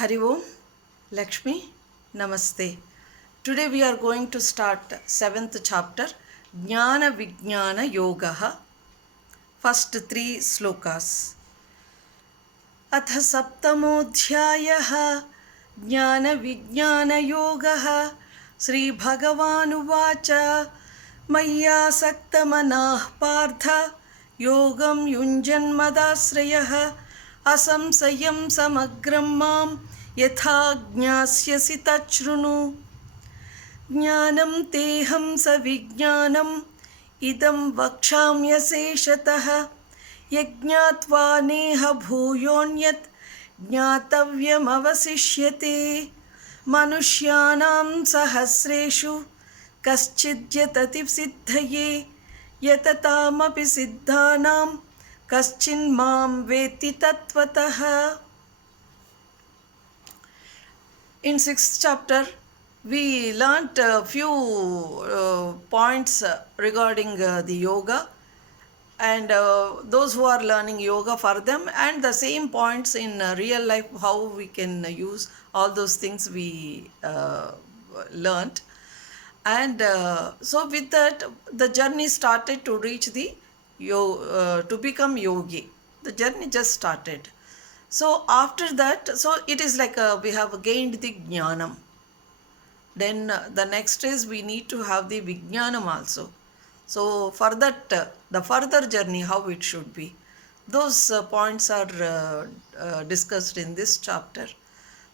Hari Om, Lakshmi, Namaste. Today we are going to start 7th chapter, Jnana Vijnana Yogaha. First 3 slokas. अथ सप्तमोऽध्यायः ज्ञानविज्ञानयोगः श्रीभगवानुवाच मय्यासक्तमनः पार्थ योगं युञ्जन्मदाश्रयः असंशयं समग्रं मां यथा ज्ञास्यसि तच्छृणु ज्ञानं तेऽहं सविज्ञानम् इदं वक्ष्याम्यशेषतः यज्ञात्वा नेह भूयोऽन्यत् ज्ञातव्यमवशिष्यते मनुष्याणां सहस्रेषु कश्चिद्यतति सिद्धये यततामपि सिद्धानां कश्चिन्मां वेत्ति तत्त्वतः. In 6th chapter, we learnt a few points regarding the yoga and those who are learning yoga for them, and the same points in real life, how we can use all those things we learnt. And so with that, the journey started to reach the to become yogi. The journey just started. So after that, so it is like we have gained the jnanam. Then the next is we need to have the vijnanam also. So for that, the further journey, how it should be, those points are discussed in this chapter.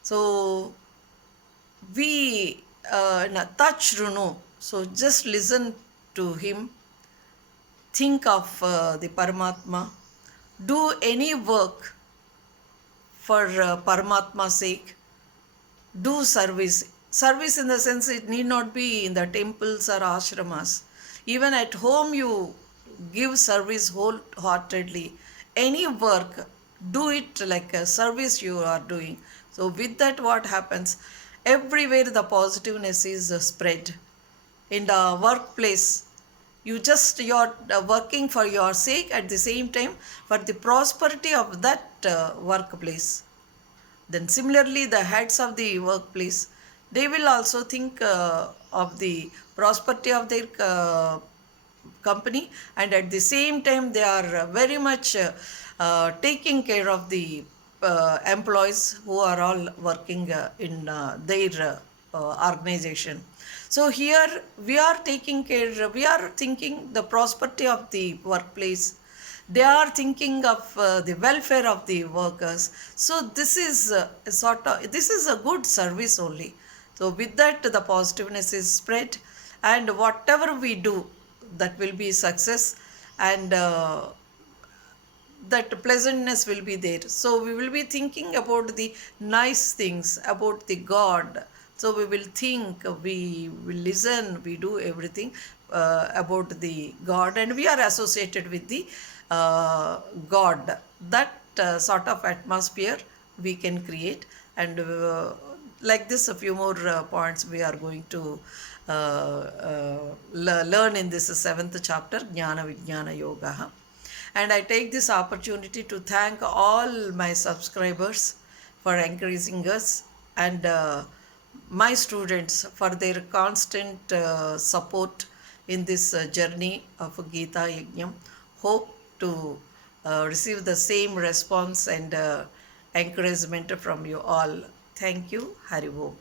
So we touch Runu, so just listen to him, think of the Paramatma, do any work for Paramatma's sake, do service. Service in the sense it need not be in the temples or ashramas. Even at home you give service wholeheartedly. Any work, do it like a service you are doing. So with that, what happens? Everywhere the positiveness is spread. In the workplace, you're working for your sake, at the same time for the prosperity of that workplace. Then similarly, the heads of the workplace, they will also think of the prosperity of their company, and at the same time they are very much taking care of the employees who are all working in their organization. So here we are taking care, we are thinking the prosperity of the workplace. They are thinking of the welfare of the workers. So this is this is a good service only. So with that, the positiveness is spread, and whatever we do, that will be success, and that pleasantness will be there. So we will be thinking about the nice things, about the God. So we will think, we will listen, we do everything about the God, and we are associated with the God. That sort of atmosphere we can create, and like this, a few more points we are going to learn in this 7th chapter, Jnana Vijnana Yoga. And I take this opportunity to thank all my subscribers for encouraging us, and my students for their constant support in this journey of Gita Yajnam. Hope to receive the same response and encouragement from you all. Thank you. Hari Om.